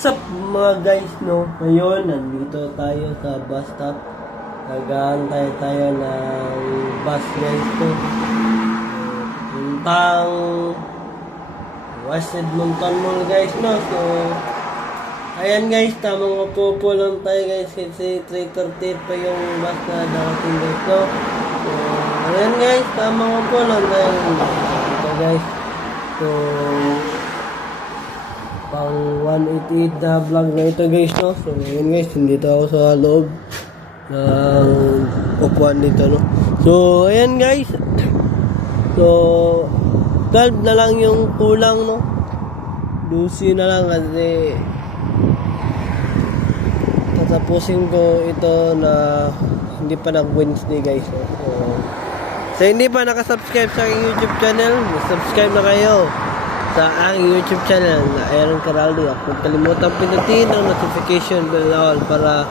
What's up mga guys, no? Ngayon, nandito tayo sa bus stop. Nag-aantay tayo ng bus guys to. Puntang West Edmonton Mall guys, no? So, ayan guys, tamang upo lang tayo guys kasi 3:30 pa yung bus na darating guys, no? So, ayan guys, tamang upo lang tayo dito guys. So, pang 188 na vlog na ito guys, no? So yun guys, nandito ako sa loob ng upuan dito, no? So ayan guys, so 12 na lang yung kulang, no? 12 na lang kasi tatapusin ko ito na hindi pa nag-Wednesday guys, no? So hindi pa nakasubscribe sa aking YouTube channel, subscribe na kayo sa aking YouTube channel na Aaron Caraldo. Huwag kalimutan pindutin ang notification bell all para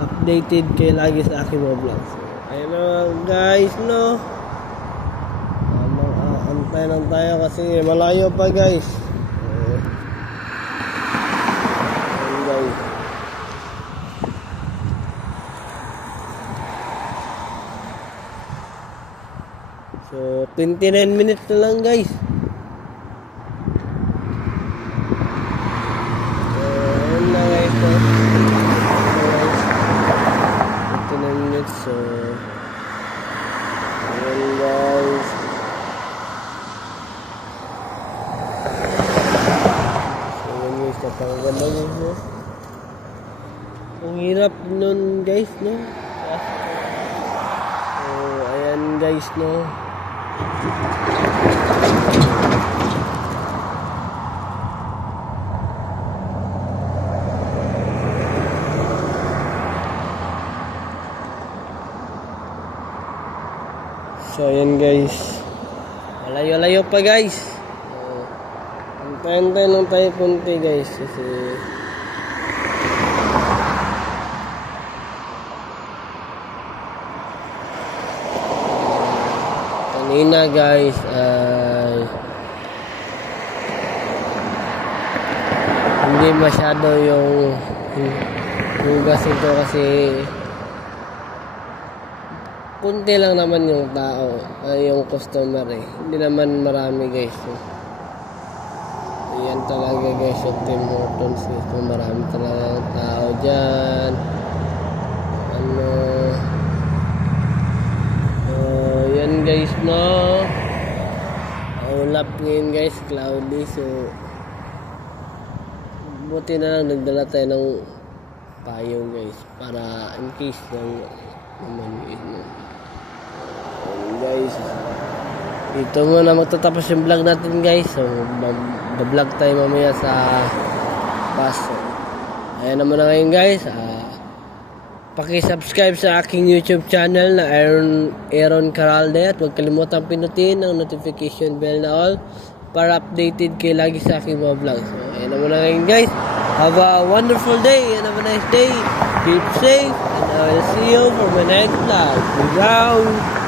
updated kayo lagi sa aking mga vlogs. So, ayun na guys, no? Antay lang tayo kasi malayo pa guys. Ayun guys. So 29 minutes na lang guys. So, ayan guys. So, ayan guys, natanggal na guys, no? Ang hirap nun guys, no? So, ayan guys, no? So ayan guys, malayo-layo pa guys. Antay lang tayo punti guys kasi kanina guys ay hindi masyado yung hugas ito kasi kunti lang naman yung tao, yung customer eh. Hindi naman marami guys. So, ayan talaga guys yung Tim Hortons. So, marami talaga tao dyan. Yan guys, no? Ulap ngayon guys, cloudy. So, buti na lang nagdala tayo ng payong guys para in case ng naman yun. Guys, dito muna magtatapos yung vlog natin guys. So vlog tayo mamaya sa bus. Ayan naman na ngayon guys, paki-subscribe sa aking YouTube channel na Aaron Caraldo at huwag kalimutan pinutin ang notification bell na all para updated kayo lagi sa aking mga vlogs. So ayan naman na ngayon guys, have a wonderful day and have a nice day. Keep safe and I will see you for my next vlog. Peace out.